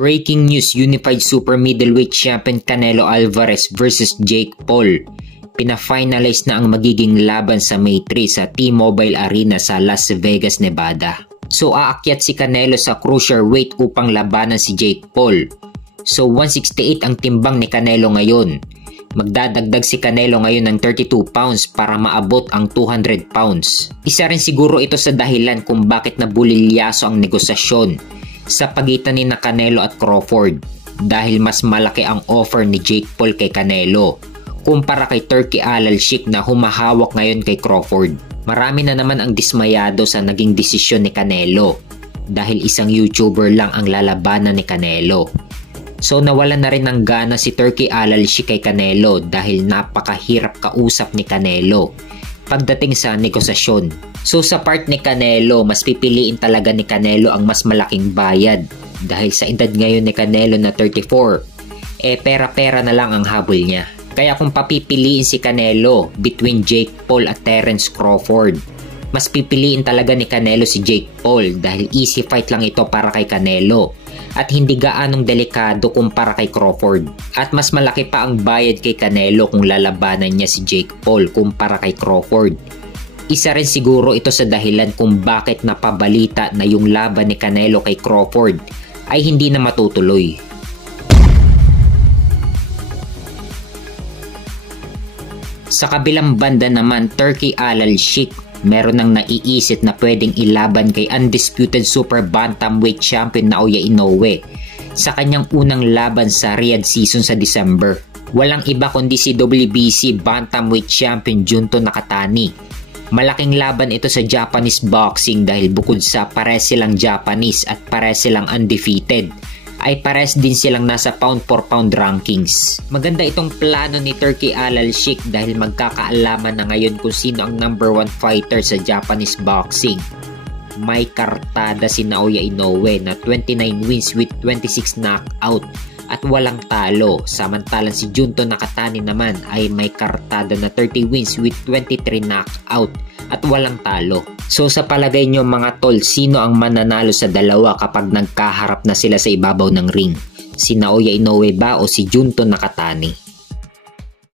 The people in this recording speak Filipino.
Breaking news, Unified Super Middleweight Champion Canelo Alvarez versus Jake Paul. Pina-finalize na ang magiging laban sa May 3 sa T-Mobile Arena sa Las Vegas, Nevada. So aakyat si Canelo sa cruiserweight upang labanan si Jake Paul. So 168 ang timbang ni Canelo ngayon. Magdadagdag si Canelo ngayon ng 32 pounds para maabot ang 200 pounds. Isa rin siguro ito sa dahilan kung bakit nabulilyaso ang negosasyon sa pagitan ni Canelo at Crawford dahil mas malaki ang offer ni Jake Paul kay Canelo kumpara kay Turki Al Sheikh na humahawak ngayon kay Crawford. Marami na naman ang dismayado sa naging desisyon ni Canelo dahil isang YouTuber lang ang lalabanan ni Canelo. So nawalan na rin ng gana si Turki Al Sheikh kay Canelo dahil napakahirap kausap ni Canelo pagdating sa negosasyon. So sa part ni Canelo, mas pipiliin talaga ni Canelo ang mas malaking bayad dahil sa edad ngayon ni Canelo na 34, pera-pera na lang ang habol niya. Kaya kung papipiliin si Canelo between Jake Paul at Terence Crawford, mas pipiliin talaga ni Canelo si Jake Paul dahil easy fight lang ito para kay Canelo at hindi gaanong delikado kumpara kay Crawford. At mas malaki pa ang bayad kay Canelo kung lalabanan niya si Jake Paul kumpara kay Crawford. Isa rin siguro ito sa dahilan kung bakit napabalita na yung laban ni Canelo kay Crawford ay hindi na matutuloy. Sa kabilang banda naman, Turki Al Sheikh meron nang naiisip na pwedeng ilaban kay undisputed super bantamweight champion Naoya Inoue sa kanyang unang laban sa Riyadh season sa December. Walang iba kundi si WBC bantamweight champion Junto Nakatani. Malaking laban ito sa Japanese boxing dahil bukod sa pares silang Japanese at pares silang undefeated, ay pares din silang nasa pound for pound rankings. Maganda itong plano ni Turki Al Sheikh dahil magkakaalaman na ngayon kung sino ang number 1 fighter sa Japanese boxing. May kartada si Naoya Inoue na 29 wins with 26 knockout at walang talo. Samantalang si Junto Nakatani naman ay may kartada na 30 wins with 23 knockout at walang talo. So sa palagay nyo mga tol, sino ang mananalo sa dalawa kapag nagkaharap na sila sa ibabaw ng ring? Si Naoya Inoue ba o si Junto Nakatani?